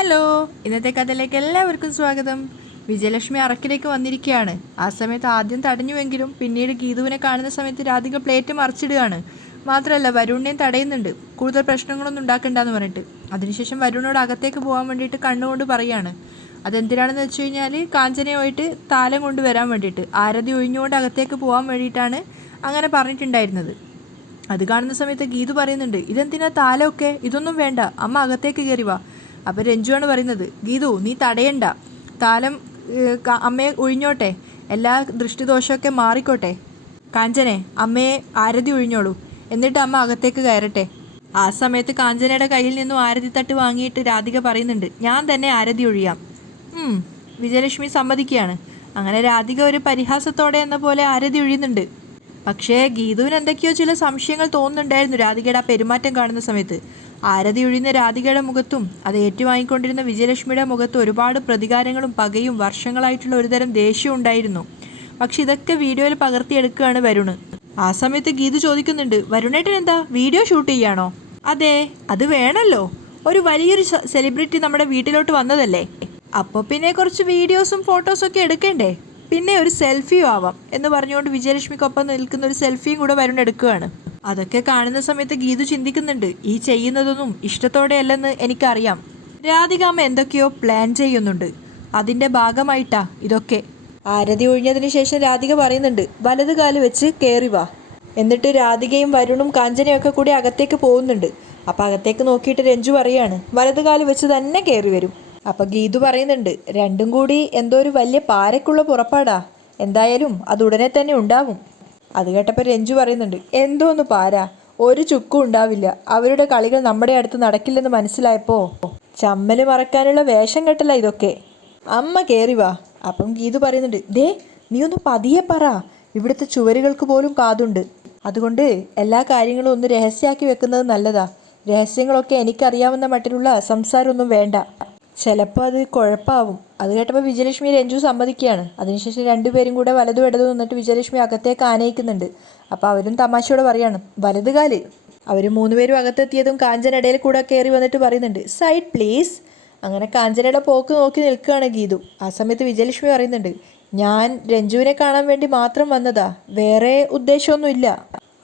Hello, ഇന്നത്തെ കഥയിലേക്ക് എല്ലാവർക്കും സ്വാഗതം. വിജയലക്ഷ്മി അറക്കിലേക്ക് വന്നിരിക്കുകയാണ്. ആ സമയത്ത് ആദ്യം തടഞ്ഞുവെങ്കിലും പിന്നീട് ഗീതുവിനെ കാണുന്ന സമയത്ത് രാധിക പ്ലേറ്റ് മറിച്ചിടുകയാണ്. മാത്രമല്ല വരുണിനെയും തടയുന്നുണ്ട്, കൂടുതൽ പ്രശ്നങ്ങളൊന്നും ഉണ്ടാക്കണ്ടെന്ന് പറഞ്ഞിട്ട്. അതിനുശേഷം വരുണോട് അകത്തേക്ക് പോകാൻ വേണ്ടിയിട്ട് കണ്ണുകൊണ്ട് പറയാണ്. അതെന്തിനാണെന്ന് വെച്ച് കഴിഞ്ഞാൽ കാഞ്ചനയുമായിട്ട് താലം കൊണ്ടുവരാൻ വേണ്ടിയിട്ട്, ആരതി ഒഴിഞ്ഞുകൊണ്ട് അകത്തേക്ക് പോകാൻ വേണ്ടിയിട്ടാണ് അങ്ങനെ പറഞ്ഞിട്ടുണ്ടായിരുന്നത്. അത് കാണുന്ന സമയത്ത് ഗീതു പറയുന്നുണ്ട്, ഇതെന്തിനാ താലമൊക്കെ, ഇതൊന്നും വേണ്ട, അമ്മ അകത്തേക്ക് കയറി വാ. അപ്പോൾ രഞ്ജുവാണ് പറയുന്നത്, ഗീതു നീ തടയണ്ട, താലം അമ്മയെ ഒഴിഞ്ഞോട്ടെ, എല്ലാ ദൃഷ്ടിദോഷമൊക്കെ മാറിക്കോട്ടെ. കാഞ്ചനെ അമ്മയെ ആരതി ഒഴിഞ്ഞോളൂ, എന്നിട്ട് അമ്മ അകത്തേക്ക് കയറട്ടെ. ആ സമയത്ത് കാഞ്ചനയുടെ കയ്യിൽ നിന്നും ആരതി തട്ട് വാങ്ങിയിട്ട് രാധിക പറയുന്നുണ്ട്, ഞാൻ തന്നെ ആരതി ഒഴിയാം. വിജയലക്ഷ്മി സമ്മതിക്കുകയാണ്. അങ്ങനെ രാധിക ഒരു പരിഹാസത്തോടെ എന്ന പോലെ ആരതി ഒഴിയുന്നുണ്ട്. പക്ഷേ ഗീതുവിന് എന്തൊക്കെയോ ചില സംശയങ്ങൾ തോന്നുന്നുണ്ടായിരുന്നു രാധികയുടെ ആ പെരുമാറ്റം കാണുന്ന സമയത്ത്. ആരതി ഒഴിയുന്ന രാധികയുടെ മുഖത്തും അത് ഏറ്റുവാങ്ങിക്കൊണ്ടിരുന്ന വിജയലക്ഷ്മിയുടെ മുഖത്തും ഒരുപാട് പ്രതികാരങ്ങളും പകയും വർഷങ്ങളായിട്ടുള്ള ഒരുതരം ദേഷ്യവും ഉണ്ടായിരുന്നു. പക്ഷെ ഇതൊക്കെ വീഡിയോയിൽ പകർത്തിയെടുക്കുകയാണ് വരുണ്. ആ സമയത്ത് ഗീതു ചോദിക്കുന്നുണ്ട്, വരുണേട്ടൻ എന്താ വീഡിയോ ഷൂട്ട് ചെയ്യാണോ? അതെ, അത് വേണമല്ലോ, ഒരു വലിയൊരു സെലിബ്രിറ്റി നമ്മുടെ വീട്ടിലോട്ട് വന്നതല്ലേ, അപ്പോൾ പിന്നെ കുറച്ച് വീഡിയോസും ഫോട്ടോസും ഒക്കെ എടുക്കണ്ടേ, പിന്നെ ഒരു സെൽഫിയും ആവാം എന്ന് പറഞ്ഞുകൊണ്ട് വിജയലക്ഷ്മിക്കൊപ്പം നിൽക്കുന്ന ഒരു സെൽഫിയും കൂടെ വരുൺ എടുക്കുകയാണ്. അതൊക്കെ കാണുന്ന സമയത്ത് ഗീതു ചിന്തിക്കുന്നുണ്ട്, ഈ ചെയ്യുന്നതൊന്നും ഇഷ്ടത്തോടെയല്ലെന്ന് എനിക്കറിയാം. രാധികാമ്മ എന്തൊക്കെയോ പ്ലാൻ ചെയ്യുന്നുണ്ട്, അതിൻ്റെ ഭാഗമായിട്ടാ ഇതൊക്കെ. ആരതി ഒഴിഞ്ഞതിന് ശേഷം രാധിക പറയുന്നുണ്ട്, വലത് കാല് വെച്ച് കയറി വാ. എന്നിട്ട് രാധികയും വരുണും കാഞ്ചനയും ഒക്കെ കൂടി അകത്തേക്ക് പോകുന്നുണ്ട്. അപ്പം അകത്തേക്ക് നോക്കിയിട്ട് രഞ്ജു പറയാണ്, വലത് കാല് വെച്ച് തന്നെ കയറി വരും. അപ്പം ഗീതു പറയുന്നുണ്ട്, രണ്ടും കൂടി എന്തോ ഒരു വലിയ പാരക്കുള്ള പുറപ്പാടാ, എന്തായാലും അത് ഉടനെ തന്നെ ഉണ്ടാവും. അത് കേട്ടപ്പോൾ രഞ്ജു പറയുന്നുണ്ട്, എന്തോന്ന് പാരാ, ഒരു ചുക്കും ഉണ്ടാവില്ല, അവരുടെ കളികൾ നമ്മുടെ അടുത്ത് നടക്കില്ലെന്ന് മനസ്സിലായപ്പോൾ ചമ്മല് മറക്കാനുള്ള വേഷം കെട്ടല്ല ഇതൊക്കെ, അമ്മ കയറി വാ. അപ്പം ഗീതു പറയുന്നുണ്ട്, ദേ നീ ഒന്ന് പതിയെ പറ, ഇവിടുത്തെ ചുവരുകൾക്ക് പോലും കാതുണ്ട്, അതുകൊണ്ട് എല്ലാ കാര്യങ്ങളും ഒന്ന് രഹസ്യമാക്കി വെക്കുന്നത് നല്ലതാ, രഹസ്യങ്ങളൊക്കെ എനിക്കറിയാവുന്ന മട്ടിലുള്ള സംസാരമൊന്നും വേണ്ട, ചിലപ്പോൾ അത് കുഴപ്പമാവും. അത് കേട്ടപ്പോൾ വിജയലക്ഷ്മി രഞ്ജു സമ്മതിക്കുകയാണ്. അതിനുശേഷം രണ്ടുപേരും കൂടെ വലതും ഇടതും നിന്നിട്ട് വിജയലക്ഷ്മി അകത്തേക്ക് ആനയിക്കുന്നുണ്ട്. അപ്പോൾ അവരും തമാശയോടെ പറയാണ്, വലത് കാല്. അവർ മൂന്നുപേരും അകത്തെത്തിയതും കാഞ്ചന ഇടയിൽ കൂടെ കയറി വന്നിട്ട് പറയുന്നുണ്ട്, സൈഡ് പ്ലീസ്. അങ്ങനെ കാഞ്ചനയുടെ പോക്ക് നോക്കി നിൽക്കുകയാണ് ഗീതു. ആ സമയത്ത് വിജയലക്ഷ്മി പറയുന്നുണ്ട്, ഞാൻ രഞ്ജുവിനെ കാണാൻ വേണ്ടി മാത്രം വന്നതാ, വേറെ ഉദ്ദേശമൊന്നുമില്ല.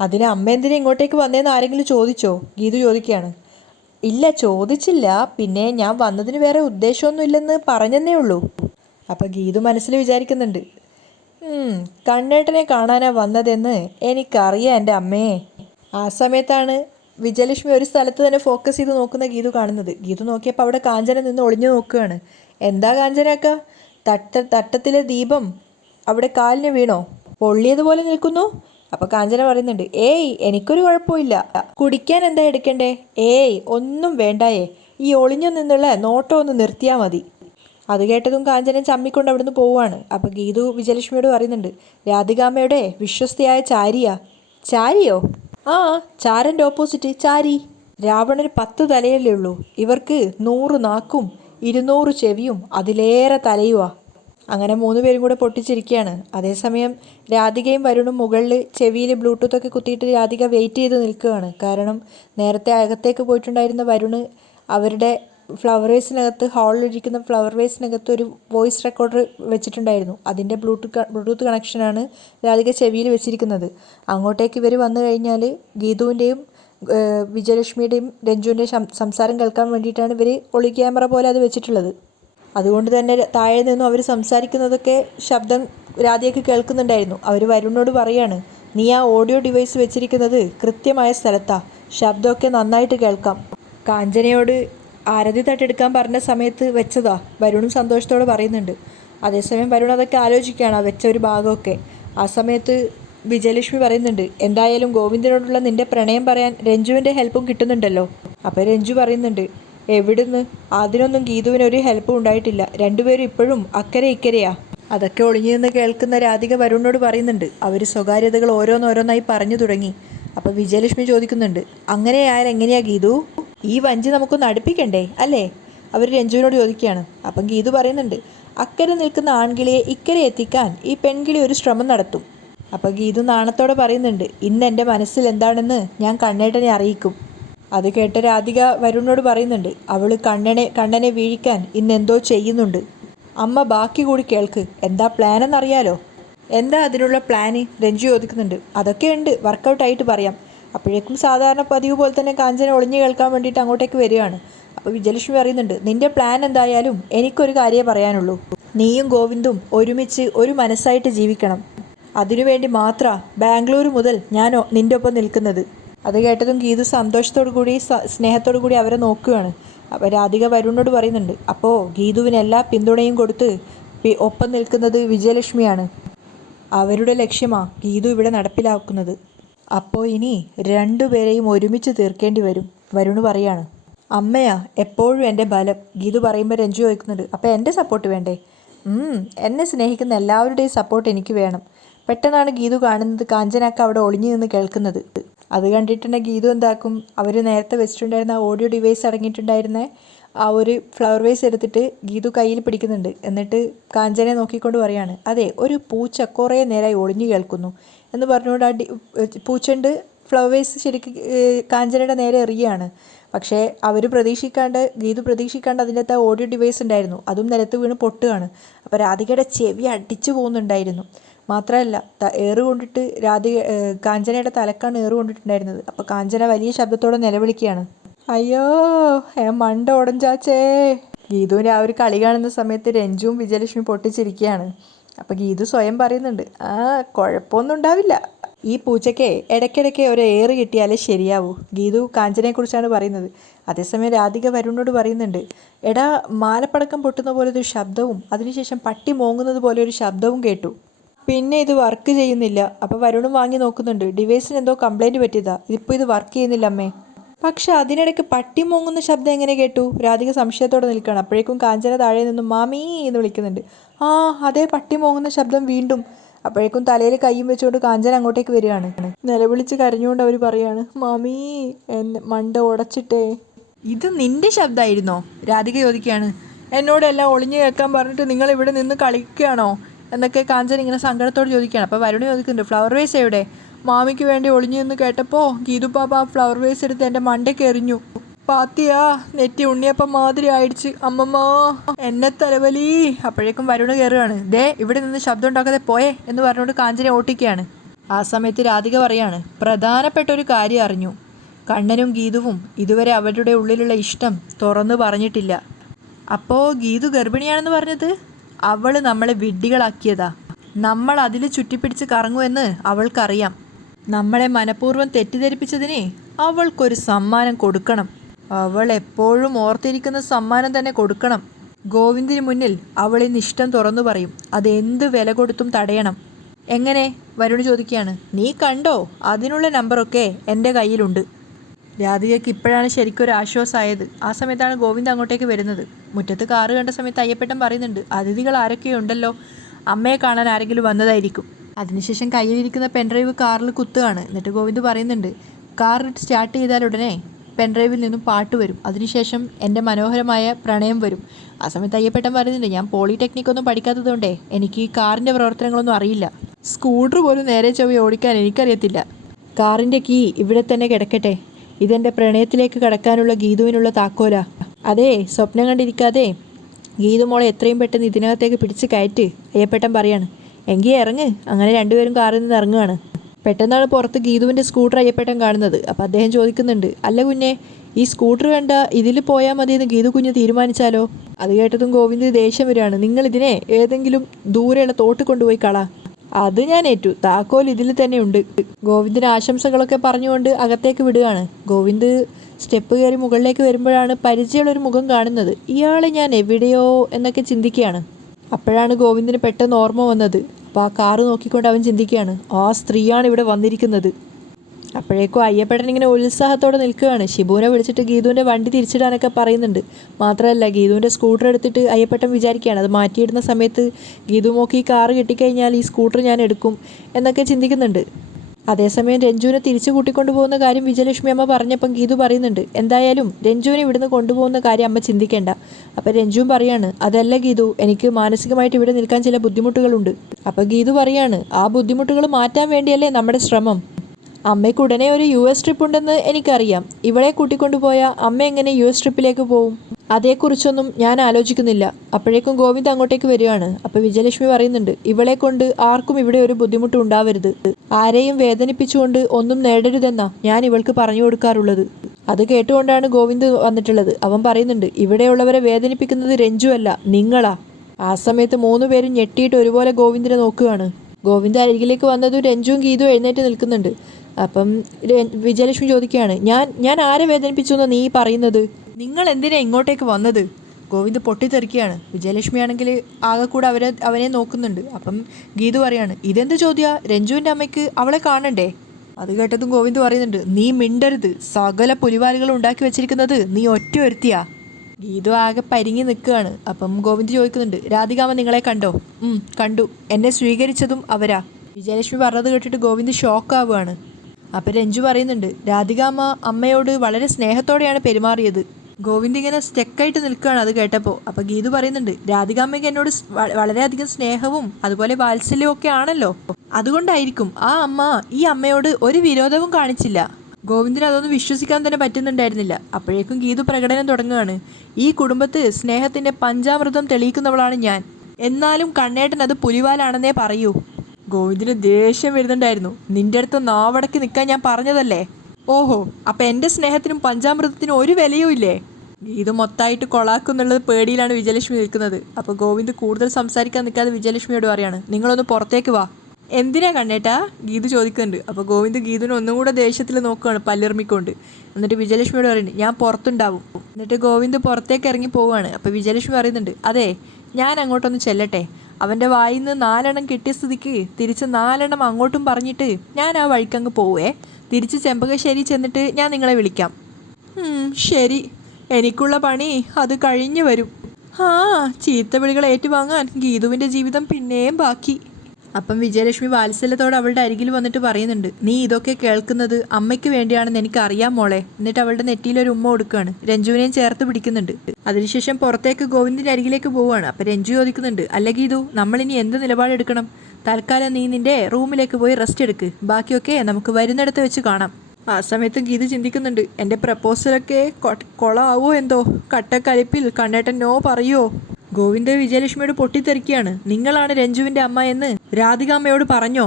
അതിന് അമ്മ എന്തിനാ ഇങ്ങോട്ടേക്ക് വന്നതെന്ന് ആരെങ്കിലും ചോദിച്ചോ? ഗീതു ചോദിക്കുകയാണ്. ഇല്ല, ചോദിച്ചില്ല, പിന്നെ ഞാൻ വന്നതിന് വേറെ ഉദ്ദേശമൊന്നുമില്ലെന്ന് പറഞ്ഞതേ ഉള്ളൂ. അപ്പം ഗീതു മനസ്സിൽ വിചാരിക്കുന്നുണ്ട്, കണ്ണേട്ടനെ കാണാനാ വന്നതെന്ന് എനിക്കറിയാം എൻ്റെ അമ്മയെ. ആ സമയത്താണ് വിജയലക്ഷ്മി ഒരു സ്ഥലത്ത് തന്നെ ഫോക്കസ് ചെയ്ത് നോക്കുന്ന ഗീതു കാണുന്നത്. ഗീതു നോക്കിയപ്പോൾ അവിടെ കാഞ്ചന നിന്ന് ഒളിഞ്ഞു നോക്കുകയാണ്. എന്താ കാഞ്ചനക്ക, തട്ടത്തിലെ ദീപം അവിടെ കാലിന് വീണോ, പൊള്ളിയതുപോലെ നിൽക്കുന്നു? അപ്പോൾ കാഞ്ചന പറയുന്നുണ്ട്, ഏയ് എനിക്കൊരു കുഴപ്പമില്ല, കുടിക്കാൻ എന്താ എടുക്കണ്ടേ? ഏയ് ഒന്നും വേണ്ടായേ, ഈ ഒളിഞ്ഞു നിന്നുള്ള നോട്ടം ഒന്ന് നിർത്തിയാൽ മതി. അത് കേട്ടതും കാഞ്ചന ചമ്മിക്കൊണ്ട് അവിടുന്ന് പോവുകയാണ്. അപ്പോൾ ഗീതു വിജയലക്ഷ്മിയോട് പറയുന്നുണ്ട്, രാധികാമ്മയുടെ വിശ്വസ്തയായ ചാരിയാ. ചാരിയോ? ആ, ചാരൻ്റെ ഓപ്പോസിറ്റ് ചാരി. രാവണന് 10 തലയല്ലേ ഉള്ളൂ, ഇവർക്ക് 100 നാക്കും 200 ചെവിയും അതിലേറെ തലയുവാ. അങ്ങനെ 3 പേരും കൂടെ പൊട്ടിച്ചിരിക്കുകയാണ്. അതേസമയം രാധികയും വരുണും മുകളിൽ ചെവിയിൽ ബ്ലൂടൂത്തൊക്കെ കുത്തിയിട്ട് രാധിക വെയിറ്റ് ചെയ്ത് നിൽക്കുകയാണ്. കാരണം നേരത്തെ അകത്തേക്ക് പോയിട്ടുണ്ടായിരുന്ന വരുണ് അവരുടെ ഫ്ലവർ വേസിനകത്ത്, ഹാളിലിരിക്കുന്ന ഫ്ലവർ വേസിനകത്ത് ഒരു വോയിസ് റെക്കോർഡർ വെച്ചിട്ടുണ്ടായിരുന്നു. അതിൻ്റെ ബ്ലൂടൂത്ത് കണക്ഷനാണ് രാധിക ചെവിയിൽ വെച്ചിരിക്കുന്നത്. അങ്ങോട്ടേക്ക് ഇവർ വന്നു കഴിഞ്ഞാൽ ഗീതുവിൻ്റെയും വിജയലക്ഷ്മിയുടെയും രഞ്ജുവിൻ്റെയും സംസാരം കേൾക്കാൻ വേണ്ടിയിട്ടാണ് ഇവർ ഒളി ക്യാമറ പോലെ അത് വെച്ചിട്ടുള്ളത്. അതുകൊണ്ട് തന്നെ താഴെ നിന്നും അവർ സംസാരിക്കുന്നതൊക്കെ ശബ്ദം രാധികയ്ക്ക് കേൾക്കുന്നുണ്ടായിരുന്നു. അവർ വരുണിനോട് പറയാണ്, നീ ആ ഓഡിയോ ഡിവൈസ് വെച്ചിരിക്കുന്നത് കൃത്യമായ സ്ഥലത്താ, ശബ്ദമൊക്കെ നന്നായിട്ട് കേൾക്കാം. കാഞ്ചനയോട് ആരതി തട്ടെടുക്കാൻ പറഞ്ഞ സമയത്ത് വെച്ചതാ, വരുണും സന്തോഷത്തോടെ പറയുന്നുണ്ട്. അതേസമയം വരുൺ അതൊക്കെ ആലോചിക്കുകയാണ്, ആ വെച്ച ഒരു ഭാഗമൊക്കെ. ആ സമയത്ത് വിജയലക്ഷ്മി പറയുന്നുണ്ട്, എന്തായാലും ഗോവിന്ദനോടുള്ള നിൻ്റെ പ്രണയം പറയാൻ രഞ്ജുവിൻ്റെ ഹെൽപ്പും കിട്ടുന്നുണ്ടല്ലോ. അപ്പോൾ രഞ്ജു പറയുന്നുണ്ട്, എവിടുന്ന്, അതിനൊന്നും ഗീതുവിനൊരു ഹെൽപ്പും ഉണ്ടായിട്ടില്ല, രണ്ടുപേരും ഇപ്പോഴും അക്കരെ ഇക്കരെയാ. അതൊക്കെ ഒളിഞ്ഞു നിന്ന് കേൾക്കുന്ന രാധിക വരുണിനോട് പറയുന്നുണ്ട്, അവർ സ്വകാര്യതകൾ ഓരോന്നോരോന്നായി പറഞ്ഞു തുടങ്ങി. അപ്പോൾ വിജയലക്ഷ്മി ചോദിക്കുന്നുണ്ട്, അങ്ങനെയായാൽ എങ്ങനെയാ ഗീതു, ഈ വഞ്ചി നമുക്കൊന്ന് അടുപ്പിക്കണ്ടേ അല്ലേ? അവർ രഞ്ജുവിനോട് ചോദിക്കുകയാണ്. അപ്പം ഗീതു പറയുന്നുണ്ട്, അക്കരെ നിൽക്കുന്ന ആൺകിളിയെ ഇക്കരെ എത്തിക്കാൻ ഈ പെൺകിളി ഒരു ശ്രമം നടത്തും. അപ്പോൾ ഗീതു നാണത്തോടെ പറയുന്നുണ്ട്, ഇന്ന് എൻ്റെ മനസ്സിൽ എന്താണെന്ന് ഞാൻ കണ്ണേട്ടനെ അറിയിക്കും. അത് കേട്ട രാധിക വരുണിനോട് പറയുന്നുണ്ട്, അവൾ കണ്ണനെ വീഴിക്കാൻ ഇന്നെന്തോ ചെയ്യുന്നുണ്ട്. അമ്മ ബാക്കി കൂടി കേൾക്ക്, എന്താ പ്ലാൻ എന്നറിയാലോ? എന്താ അതിനുള്ള പ്ലാന്? രഞ്ജു ചോദിക്കുന്നുണ്ട്. അതൊക്കെ ഉണ്ട്, വർക്കൗട്ടായിട്ട് പറയാം. അപ്പോഴേക്കും സാധാരണ പതിവ് പോലെ തന്നെ കാഞ്ചന ഒളിഞ്ഞു കേൾക്കാൻ വേണ്ടിയിട്ട് അങ്ങോട്ടേക്ക് വരികയാണ്. അപ്പോൾ വിജയലക്ഷ്മി പറയുന്നുണ്ട്, നിന്റെ പ്ലാൻ എന്തായാലും എനിക്കൊരു കാര്യമേ പറയാനുള്ളൂ. നീയും ഗോവിന്ദും ഒരുമിച്ച് ഒരു മനസ്സായിട്ട് ജീവിക്കണം. അതിനുവേണ്ടി മാത്രമാണ് ബാംഗ്ലൂർ മുതൽ ഞാൻ നിന്റെ ഒപ്പം നിൽക്കുന്നത്. അത് കേട്ടതും ഗീതു സന്തോഷത്തോടു കൂടി സ്നേഹത്തോടു കൂടി അവരെ നോക്കുകയാണ്. അപ്പോൾ രാധിക വരുണിനോട് പറയുന്നുണ്ട്, അപ്പോൾ ഗീതുവിന് എല്ലാ പിന്തുണയും കൊടുത്ത് ഒപ്പം നിൽക്കുന്നത് വിജയലക്ഷ്മിയാണ്. അവരുടെ ലക്ഷ്യമാണ് ഗീതു ഇവിടെ നടപ്പിലാക്കുന്നത്. അപ്പോൾ ഇനി രണ്ടുപേരെയും ഒരുമിച്ച് തീർക്കേണ്ടി വരും. വരുണ് പറയാണ്. അമ്മയാ എപ്പോഴും എൻ്റെ ബലം. ഗീതു പറയുമ്പോൾ രഞ്ജു ചോദിക്കുന്നുണ്ട്, അപ്പോൾ എൻ്റെ സപ്പോർട്ട് വേണ്ടേ? എന്നെ സ്നേഹിക്കുന്ന എല്ലാവരുടെയും സപ്പോർട്ട് എനിക്ക് വേണം. പെട്ടെന്നാണ് ഗീതു കാണുന്നത് കാഞ്ചനക്ക് അവിടെ ഒളിഞ്ഞു നിന്ന് കേൾക്കുന്നത്. അത് കണ്ടിട്ടുണ്ടെങ്കിൽ ഗീതു എന്താക്കും, അവർ നേരത്തെ വെച്ചിട്ടുണ്ടായിരുന്ന ആ ഓഡിയോ ഡിവൈസ് അടങ്ങിയിട്ടുണ്ടായിരുന്ന ആ ഒരു ഫ്ലവർ വേസ് എടുത്തിട്ട് ഗീതു കയ്യിൽ പിടിക്കുന്നുണ്ട്. എന്നിട്ട് കാഞ്ചനെ നോക്കിക്കൊണ്ട് പറയാണ്, അതെ ഒരു പൂച്ച കുറേ നേരമായി ഒളിഞ്ഞു കേൾക്കുന്നു എന്ന് പറഞ്ഞുകൊണ്ട് ആ പൂച്ചണ്ട് ഫ്ലവർ വേസ് ശരിക്കും കാഞ്ചനയുടെ നേരെ എറിയാണ്. പക്ഷേ ഗീതു പ്രതീക്ഷിക്കാണ്ട് അതിൻ്റെ അകത്ത് ഓഡിയോ ഡിവൈസ് ഉണ്ടായിരുന്നു, അതും നിലത്ത് വീണ് പൊട്ടുകയാണ്. അപ്പോൾ രാധികയുടെ ചെവി അടിച്ചു പോകുന്നുണ്ടായിരുന്നു. മാത്രമല്ല ഏറ് കൊണ്ടിട്ട് കാഞ്ചനയുടെ തലക്കാണ് ഏറ് കൊണ്ടിട്ടുണ്ടായിരുന്നത്. അപ്പോൾ കാഞ്ചന വലിയ ശബ്ദത്തോടെ നിലവിളിക്കുകയാണ്, അയ്യോ മണ്ട ഉടഞ്ചാച്ചേ. ഗീതുവിൻ്റെ ആ ഒരു കളി കാണുന്ന സമയത്ത് രഞ്ജുവും വിജയലക്ഷ്മി പൊട്ടിച്ചിരിക്കുകയാണ്. അപ്പോൾ ഗീതു സ്വയം പറയുന്നുണ്ട്, കുഴപ്പമൊന്നും ഉണ്ടാവില്ല. ഈ പൂച്ചയ്ക്ക് ഇടയ്ക്കിടയ്ക്ക് ഒരു ഏറ് കിട്ടിയാലേ ശരിയാവൂ. ഗീതു കാഞ്ചനയെക്കുറിച്ചാണ് പറയുന്നത്. അതേസമയം രാധിക വരുണിനോട് പറയുന്നുണ്ട്, എടാ മാലപ്പടക്കം പൊട്ടുന്ന പോലെ ഒരു ശബ്ദവും അതിനുശേഷം പട്ടി മോങ്ങുന്നത് പോലെ ഒരു ശബ്ദവും കേട്ടു. പിന്നെ ഇത് വർക്ക് ചെയ്യുന്നില്ല. അപ്പോൾ വരുണും വാങ്ങി നോക്കുന്നുണ്ട്. ഡിവൈസിന് എന്തോ കംപ്ലൈൻറ്റ് പറ്റിയതാ, ഇതിപ്പോൾ ഇത് വർക്ക് ചെയ്യുന്നില്ല അമ്മേ. പക്ഷെ അതിനിടയ്ക്ക് പട്ടി മോങ്ങുന്ന ശബ്ദം എങ്ങനെ കേട്ടു? രാധിക സംശയത്തോടെ നിൽക്കുകയാണ്. അപ്പോഴേക്കും കാഞ്ചന താഴെ നിന്നും മാമീ എന്ന് വിളിക്കുന്നുണ്ട്. അതേ പട്ടി മോങ്ങുന്ന ശബ്ദം വീണ്ടും. അപ്പോഴേക്കും തലയിൽ കയ്യും വെച്ചുകൊണ്ട് കാഞ്ചന അങ്ങോട്ടേക്ക് വരികയാണ്. നിലവിളിച്ച് കരഞ്ഞുകൊണ്ട് അവർ പറയാണ്, മാമീ എന്നെ മണ്ട ഉടച്ചിട്ടേ. ഇത് നിന്റെ ശബ്ദമായിരുന്നോ? രാധിക ചോദിക്കുകയാണ്. എന്നോടെല്ലാം ഒളിഞ്ഞു കേൾക്കാൻ പറഞ്ഞിട്ട് നിങ്ങൾ ഇവിടെ നിന്ന് കളിക്കുകയാണോ എന്നൊക്കെ കാഞ്ചന ഇങ്ങനെ സങ്കടത്തോട് ചോദിക്കുകയാണ്. അപ്പോൾ വരുണ് ചോദിക്കുന്നുണ്ട്, ഫ്ലവർ വേസ് എവിടെ? മാമിക്ക് വേണ്ടി ഒളിഞ്ഞു നിന്ന് കേട്ടപ്പോൾ ഗീതു പാപ്പ ആ ഫ്ലവർ വേസ് എടുത്ത് എൻ്റെ മണ്ടയ്ക്ക് എറിഞ്ഞു. പാത്തിയാ നെറ്റി ഉണ്ണിയപ്പം മാതിരി ആയിടിച്ച് അമ്മമ്മ, എന്നെ തലവലി. അപ്പോഴേക്കും വരുണ് കയറുകയാണ്. ദേ ഇവിടെ നിന്ന് ശബ്ദം ഉണ്ടാക്കാതെ പോയേ എന്ന് പറഞ്ഞുകൊണ്ട് കാഞ്ചനെ ഓട്ടിക്കുകയാണ്. ആ സമയത്ത് രാധിക പറയാണ്, പ്രധാനപ്പെട്ട ഒരു കാര്യം അറിഞ്ഞു. കണ്ണനും ഗീതുവും ഇതുവരെ അവരുടെ ഉള്ളിലുള്ള ഇഷ്ടം തുറന്നു പറഞ്ഞിട്ടില്ല. അപ്പോൾ ഗീതു ഗർഭിണിയാണെന്ന് പറഞ്ഞത് അവൾ നമ്മളെ വിഡ്ഢികളാക്കിയതാ. നമ്മൾ അതിൽ ചുറ്റിപ്പിടിച്ച് കറങ്ങുമെന്ന് അവൾക്കറിയാം. നമ്മളെ മനഃപൂർവ്വം തെറ്റിദ്ധരിപ്പിച്ചതിന് അവൾക്കൊരു സമ്മാനം കൊടുക്കണം. അവൾ എപ്പോഴും ഓർത്തിരിക്കുന്ന സമ്മാനം തന്നെ കൊടുക്കണം. ഗോവിന്ദിന് മുന്നിൽ അവൾ ഇന്ന് ഇഷ്ടം തുറന്നു പറയും. അതെന്ത് വില കൊടുത്തും തടയണം. എങ്ങനെ? വരുണ് ചോദിക്കുകയാണ്. നീ കണ്ടോ, അതിനുള്ള നമ്പറൊക്കെ എൻ്റെ കയ്യിലുണ്ട്. രാധികയ്ക്ക് ഇപ്പോഴാണ് ശരിക്കും ഒരു ആശ്വാസമായത്. ആ സമയത്താണ് ഗോവിന്ദ് അങ്ങോട്ടേക്ക് വരുന്നത്. മുറ്റത്ത് കാറ് കണ്ട സമയത്ത് അയ്യപ്പട്ടൻ പറയുന്നുണ്ട്, അതിഥികൾ ആരൊക്കെയോ ഉണ്ടല്ലോ, അമ്മയെ കാണാൻ ആരെങ്കിലും വന്നതായിരിക്കും. അതിനുശേഷം കയ്യിലിരിക്കുന്ന പെൻഡ്രൈവ് കാറിൽ കുത്തുകയാണ്. എന്നിട്ട് ഗോവിന്ദ് പറയുന്നുണ്ട്, കാർ സ്റ്റാർട്ട് ചെയ്താൽ ഉടനെ പെൻഡ്രൈവിൽ നിന്നും പാട്ട് വരും. അതിനുശേഷം എൻ്റെ മനോഹരമായ പ്രണയം വരും. ആ സമയത്ത് അയ്യപ്പട്ടൻ പറയുന്നുണ്ട്, ഞാൻ പോളിടെക്നിക് ഒന്നും പഠിക്കാത്തതുകൊണ്ടേ എനിക്ക് ഈ കാറിൻ്റെ പ്രവർത്തനങ്ങളൊന്നും അറിയില്ല. സ്കൂട്ടർ പോലും നേരെ ചൊവ്വ ഓടിക്കാൻ എനിക്കറിയത്തില്ല. കാറിൻ്റെ കീ ഇവിടെ തന്നെ കിടക്കട്ടെ. ഇതെൻ്റെ പ്രണയത്തിലേക്ക് കടക്കാനുള്ള ഗീതുവിനുള്ള താക്കോല. അതേ സ്വപ്നം കണ്ടിരിക്കാതെ ഗീതു മോളെ എത്രയും പെട്ടെന്ന് ഇതിനകത്തേക്ക് പിടിച്ച് കയറ്റ്. അയ്യപ്പട്ടൻ പറയാണ്. എങ്കിൽ ഇറങ്ങ്. അങ്ങനെ രണ്ടുപേരും കാറിൽ നിന്ന് ഇറങ്ങുകയാണ്. പെട്ടെന്നാണ് പുറത്ത് ഗീതുവിൻ്റെ സ്കൂട്ടർ അയ്യപ്പട്ടൻ കാണുന്നത്. അപ്പോൾ അദ്ദേഹം ചോദിക്കുന്നുണ്ട്, അല്ല കുഞ്ഞെ, ഈ സ്കൂട്ടർ കണ്ട ഇതിൽ പോയാൽ മതിയെന്ന് ഗീതു കുഞ്ഞ് തീരുമാനിച്ചാലോ? അത് കേട്ടതും ഗോവിന്ദ് ദേഷ്യം വരികയാണ്. നിങ്ങളിതിനെ ഏതെങ്കിലും ദൂരെയുള്ള തോട്ട് കൊണ്ടുപോയി കളാ. അത് ഞാൻ ഏറ്റു. താക്കോൽ ഇതിൽ തന്നെ ഉണ്ട്. ഗോവിന്ദിന് ആശംസകളൊക്കെ പറഞ്ഞുകൊണ്ട് അകത്തേക്ക് വിടുകയാണ്. ഗോവിന്ദ് സ്റ്റെപ്പ് കയറി മുകളിലേക്ക് വരുമ്പോഴാണ് പരിചയമുള്ളൊരു മുഖം കാണുന്നത്. ഇയാളെ ഞാൻ എവിടെയോ എന്നൊക്കെ ചിന്തിക്കുകയാണ്. അപ്പോഴാണ് ഗോവിന്ദിന് പെട്ടെന്ന് ഓർമ്മ വന്നത്. അപ്പോൾ ആ കാറ് നോക്കിക്കൊണ്ട് അവൻ ചിന്തിക്കുകയാണ്, ആ സ്ത്രീയാണ് ഇവിടെ വന്നിരിക്കുന്നത്. അപ്പോഴേക്കും അയ്യപ്പേട്ടൻ ഇങ്ങനെ ഉത്സാഹത്തോടെ നിൽക്കുകയാണ്. ഷിബുവിനെ വിളിച്ചിട്ട് ഗീതുവിൻ്റെ വണ്ടി തിരിച്ചിടാനൊക്കെ പറയുന്നുണ്ട്. മാത്രമല്ല ഗീതുവിൻ്റെ സ്കൂട്ടർ എടുത്തിട്ട് അയ്യപ്പേട്ടൻ വിചാരിക്കുകയാണ്, അത് മാറ്റിയിടുന്ന സമയത്ത് ഗീതു മോക്ക് ഈ കാറ് കിട്ടിക്കഴിഞ്ഞാൽ ഈ സ്കൂട്ടർ ഞാൻ എടുക്കും എന്നൊക്കെ ചിന്തിക്കുന്നുണ്ട്. അതേസമയം രഞ്ജുവിനെ തിരിച്ചു കൂട്ടിക്കൊണ്ടു പോകുന്ന കാര്യം വിജയലക്ഷ്മി അമ്മ പറഞ്ഞപ്പം ഗീതു പറയുന്നുണ്ട്, എന്തായാലും രഞ്ജുവിനെ ഇവിടുന്ന് കൊണ്ടുപോകുന്ന കാര്യം അമ്മ ചിന്തിക്കേണ്ട. അപ്പം രഞ്ജുവും പറയാണ്, അതല്ല ഗീതു, എനിക്ക് മാനസികമായിട്ട് ഇവിടെ നിൽക്കാൻ ചില ബുദ്ധിമുട്ടുകളുണ്ട്. അപ്പം ഗീതു പറയാണ്, ആ ബുദ്ധിമുട്ടുകൾ മാറ്റാൻ വേണ്ടിയല്ലേ നമ്മുടെ ശ്രമം. അമ്മയ്ക്ക് ഉടനെ ഒരു US ട്രിപ്പ് ഉണ്ടെന്ന് എനിക്കറിയാം. ഇവളെ കൂട്ടിക്കൊണ്ടുപോയ അമ്മ എങ്ങനെ US ട്രിപ്പിലേക്ക് പോവും? അതേക്കുറിച്ചൊന്നും ഞാൻ ആലോചിക്കുന്നില്ല. അപ്പോഴേക്കും ഗോവിന്ദ് അങ്ങോട്ടേക്ക് വരികയാണ്. അപ്പോൾ വിജയലക്ഷ്മി പറയുന്നുണ്ട്, ഇവളെ കൊണ്ട് ആർക്കും ഇവിടെ ഒരു ബുദ്ധിമുട്ടും ഉണ്ടാവരുത്. ആരെയും വേദനിപ്പിച്ചുകൊണ്ട് ഒന്നും നേടരുതെന്നാ ഞാൻ ഇവൾക്ക് പറഞ്ഞു കൊടുക്കാറുള്ളത്. അത് കേട്ടുകൊണ്ടാണ് ഗോവിന്ദ് വന്നിട്ടുള്ളത്. അവൻ പറയുന്നുണ്ട്, ഇവിടെയുള്ളവരെ വേദനിപ്പിക്കുന്നത് രഞ്ജു അല്ല, നിങ്ങളാ. ആ സമയത്ത് 3 പേരും ഞെട്ടിയിട്ട് ഒരുപോലെ ഗോവിന്ദിനെ നോക്കുകയാണ്. ഗോവിന്ദ് അരികിലേക്ക് വന്നതും രഞ്ജുവും ഗീതുവും എഴുന്നേറ്റ് നിൽക്കുന്നുണ്ട്. അപ്പം വിജയലക്ഷ്മി ചോദിക്കുകയാണ്, ഞാൻ ആരെ വേദനിപ്പിച്ചു എന്നാ നീ പറയുന്നത്? നിങ്ങൾ എന്തിനാ ഇങ്ങോട്ടേക്ക് വന്നത്? ഗോവിന്ദ് പൊട്ടിത്തെറിക്കുകയാണ്. വിജയലക്ഷ്മി ആണെങ്കിൽ ആകെ കൂടെ അവനെ നോക്കുന്നുണ്ട്. അപ്പം ഗീതു പറയാണ്, ഇതെന്ത് ചോദ്യ? രഞ്ജുവിൻ്റെ അമ്മയ്ക്ക് അവളെ കാണണ്ടേ? അത് കേട്ടതും ഗോവിന്ദ് പറയുന്നുണ്ട്, നീ മിണ്ടരുത്. സകല പുലിവാലുകൾ ഉണ്ടാക്കി വെച്ചിരിക്കുന്നത് നീ ഒറ്റ ഒരുത്തിയാ. ഗീതു ആകെ പരിങ്ങി നിൽക്കുകയാണ്. അപ്പം ഗോവിന്ദ് ചോദിക്കുന്നുണ്ട്, രാധികാമ്മ നിങ്ങളെ കണ്ടോ? കണ്ടു. എന്നെ സ്വീകരിച്ചതും അവരാ. വിജയലക്ഷ്മി പറഞ്ഞത് കേട്ടിട്ട് ഗോവിന്ദ് ഷോക്കാവുകയാണ്. അപ്പം രഞ്ജു പറയുന്നുണ്ട്, രാധികാമ്മ അമ്മയോട് വളരെ സ്നേഹത്തോടെയാണ് പെരുമാറിയത്. ഗോവിന്ദ് ഇങ്ങനെ സ്റ്റെക്കായിട്ട് നിൽക്കുകയാണ് അത് കേട്ടപ്പോൾ. അപ്പം ഗീതു പറയുന്നുണ്ട്, രാധികാമ്മയ്ക്ക് എന്നോട് വളരെയധികം സ്നേഹവും അതുപോലെ വാത്സല്യവും ഒക്കെ ആണല്ലോ. അതുകൊണ്ടായിരിക്കും ആ അമ്മ ഈ അമ്മയോട് ഒരു വിരോധവും കാണിച്ചില്ല. ഗോവിന്ദിന് അതൊന്നും വിശ്വസിക്കാൻ തന്നെ പറ്റുന്നുണ്ടായിരുന്നില്ല. അപ്പോഴേക്കും ഗീതു പ്രകടനം തുടങ്ങുകയാണ്. ഈ കുടുംബത്ത് സ്നേഹത്തിൻ്റെ പഞ്ചാമൃതം തെളിയിക്കുന്നവളാണ് ഞാൻ. എന്നാലും കണ്ണേട്ടൻ അത് പുലിവാലാണെന്നേ പറയൂ. ഗോവിന്ദിന് ദേഷ്യം വരുന്നുണ്ടായിരുന്നു. നിന്റെ അടുത്ത് നാവടക്കി നിൽക്കാൻ ഞാൻ പറഞ്ഞതല്ലേ? ഓഹോ, അപ്പം എൻ്റെ സ്നേഹത്തിനും പഞ്ചാമൃതത്തിനും ഒരു വിലയും ഇല്ലേ? ഗീതു മൊത്തമായിട്ട് കൊളാക്കുന്നുള്ളത് പേടിയിലാണ് വിജയലക്ഷ്മി നിൽക്കുന്നത്. അപ്പോൾ ഗോവിന്ദ് കൂടുതൽ സംസാരിക്കാൻ നിൽക്കാതെ വിജയലക്ഷ്മിയോട് പറയാണ്, നിങ്ങളൊന്ന് പുറത്തേക്ക് വാ. എന്തിനാ കണ്ണേട്ടാ? ഗീതു ചോദിക്കുന്നുണ്ട്. അപ്പോൾ ഗോവിന്ദ് ഗീതുവിനെ ഒന്നും കൂടെ ദേഷ്യത്തിൽ നോക്കുകയാണ് പല്ലിറമിക്കൊണ്ട്. എന്നിട്ട് വിജയലക്ഷ്മിയോട് പറയുന്നുണ്ട്, ഞാൻ പുറത്തുണ്ടാവും. എന്നിട്ട് ഗോവിന്ദ് പുറത്തേക്ക് ഇറങ്ങി പോവുകയാണ്. അപ്പോൾ വിജയലക്ഷ്മി പറയുന്നുണ്ട്, അതെ ഞാൻ അങ്ങോട്ടൊന്ന് ചെല്ലട്ടെ. അവൻ്റെ വായിൽ നിന്ന് 4 എണ്ണം കിട്ടിയ സ്ഥിതിക്ക് തിരിച്ച് 4 എണ്ണം അങ്ങോട്ടും പറഞ്ഞിട്ട് ഞാൻ ആ വഴിക്കങ്ങ് പോവേ. തിരിച്ച് ചെമ്പകശ്ശേരി ചെന്നിട്ട് ഞാൻ നിങ്ങളെ വിളിക്കാം. ശരി, എനിക്കുള്ള പണി അത് കഴിഞ്ഞു വരും. ചീത്തവിളികൾ ഏറ്റുവാങ്ങാൻ ഗീതുവിൻ്റെ ജീവിതം പിന്നെയും ബാക്കി. അപ്പം വിജയലക്ഷ്മി വാത്സല്യത്തോടെ അവളുടെ അരികിൽ വന്നിട്ട് പറയുന്നുണ്ട്, നീ ഇതൊക്കെ കേൾക്കുന്നത് അമ്മയ്ക്ക് വേണ്ടിയാണെന്ന് എനിക്കറിയാം മോളെ. എന്നിട്ട് അവളുടെ നെറ്റിയിലൊരു ഉമ്മ കൊടുക്കുകയാണ്. രഞ്ജുവിനെയും ചേർത്ത് പിടിക്കുന്നുണ്ട്. അതിനുശേഷം പുറത്തേക്ക് ഗോവിന്ദിൻ്റെ അരികിലേക്ക് പോവുകയാണ്. അപ്പം രഞ്ജു ചോദിക്കുന്നുണ്ട്, അല്ല ഗീതു, നമ്മളിനി എന്ത് നിലപാടെടുക്കണം? തൽക്കാലം നീ നിന്റെ റൂമിലേക്ക് പോയി റെസ്റ്റ് എടുക്ക്. ബാക്കിയൊക്കെ നമുക്ക് വരുന്നിടത്ത് വെച്ച് കാണാം. ആ സമയത്ത് ഗീതു ചിന്തിക്കുന്നുണ്ട്, എൻ്റെ പ്രപ്പോസലൊക്കെ കൊളാവോ എന്തോ? കട്ടക്കലിപ്പിൽ കണ്ണേട്ടൻ നോ പറയുമോ? ഗോവിന്ദ് വിജയലക്ഷ്മിയോട് പൊട്ടിത്തെറിക്കുകയാണ്. നിങ്ങളാണ് രഞ്ജുവിൻ്റെ അമ്മ എന്ന് രാധികാമ്മയോട് പറഞ്ഞോ?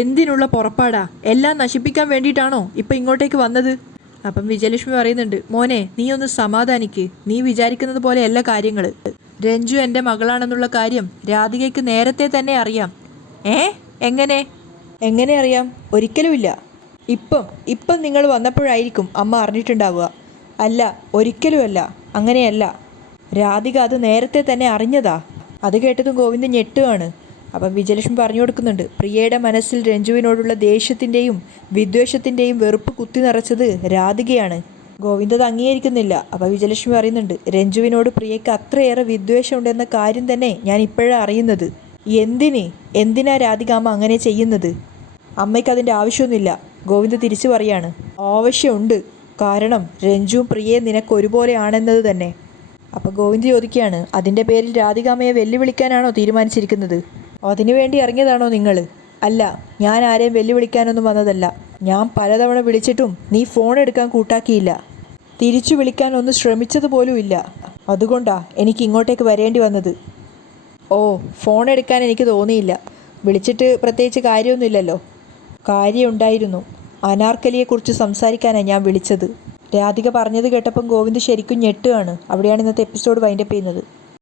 എന്തിനുള്ള പുറപ്പാടാ? എല്ലാം നശിപ്പിക്കാൻ വേണ്ടിയിട്ടാണോ ഇപ്പം ഇങ്ങോട്ടേക്ക് വന്നത്? അപ്പം വിജയലക്ഷ്മി പറയുന്നുണ്ട്, മോനെ നീ ഒന്ന് സമാധാനിക്ക്. നീ വിചാരിക്കുന്നത് പോലെ എല്ലാ കാര്യങ്ങൾ. രഞ്ജു എൻ്റെ മകളാണെന്നുള്ള കാര്യം രാധികയ്ക്ക് നേരത്തെ തന്നെ അറിയാം. എങ്ങനെ അറിയാം? ഒരിക്കലുമില്ല. ഇപ്പം നിങ്ങൾ വന്നപ്പോഴായിരിക്കും അമ്മ അറിഞ്ഞിട്ടുണ്ടാവുക. അല്ല, ഒരിക്കലുമല്ല, അങ്ങനെയല്ല. രാധിക അത് നേരത്തെ തന്നെ അറിഞ്ഞതാ. അത് കേട്ടതും ഗോവിന്ദ് ഞെട്ടുകയാണ്. അപ്പം വിജയലക്ഷ്മി പറഞ്ഞു കൊടുക്കുന്നുണ്ട്, പ്രിയയുടെ മനസ്സിൽ രഞ്ജുവിനോടുള്ള ദേഷ്യത്തിൻ്റെയും വിദ്വേഷത്തിൻ്റെയും വെറുപ്പ് കുത്തി നിറച്ചത് രാധികയാണ്. ഗോവിന്ദ് അത് അംഗീകരിക്കുന്നില്ല. അപ്പം വിജയലക്ഷ്മി പറയുന്നുണ്ട്, രഞ്ജുവിനോട് പ്രിയയ്ക്ക് അത്രയേറെ വിദ്വേഷമുണ്ടെന്ന കാര്യം തന്നെ ഞാൻ ഇപ്പോഴാണ് അറിയുന്നത്. എന്തിനാ രാധികാമ്മ അങ്ങനെ ചെയ്യുന്നത്? അമ്മയ്ക്ക് അതിൻ്റെ ആവശ്യമൊന്നുമില്ല. ഗോവിന്ദ് തിരിച്ചു പറയാണ്, ആവശ്യമുണ്ട്. കാരണം രഞ്ജുവും പ്രിയയും നിനക്ക് ഒരുപോലെ ആണെന്നത് തന്നെ. അപ്പോൾ ഗോവിന്ദ് ചോദിക്കുകയാണ്, അതിൻ്റെ പേരിൽ രാധികാമ്മയെ വെല്ലുവിളിക്കാനാണോ തീരുമാനിച്ചിരിക്കുന്നത്? അതിനുവേണ്ടി ഇറങ്ങിയതാണോ നിങ്ങൾ? അല്ല, ഞാൻ ആരെയും വെല്ലുവിളിക്കാനൊന്നും വന്നതല്ല. ഞാൻ പലതവണ വിളിച്ചിട്ടും നീ ഫോൺ എടുക്കാൻ കൂട്ടാക്കിയില്ല. തിരിച്ചു വിളിക്കാൻ ഒന്ന് ശ്രമിച്ചതുപോലുമില്ല. അതുകൊണ്ടാണ് എനിക്ക് ഇങ്ങോട്ടേക്ക് വരേണ്ടി വന്നത്. ഓ, ഫോൺ എടുക്കാൻ എനിക്ക് തോന്നിയില്ല. വിളിച്ചിട്ട് പ്രത്യേകിച്ച് കാര്യമൊന്നുമില്ലല്ലോ. കാര്യമുണ്ടായിരുന്നു. അനാർക്കലിയെക്കുറിച്ച് സംസാരിക്കാനാണ് ഞാൻ വിളിച്ചത്. രാധിക പറഞ്ഞത് കേട്ടപ്പം ഗോവിന്ദ് ശരിക്കും ഞെട്ടുകയാണ്. അവിടെയാണ് ഇന്നത്തെ എപ്പിസോഡ് വൈൻഡപ്പ് ചെയ്യുന്നത്.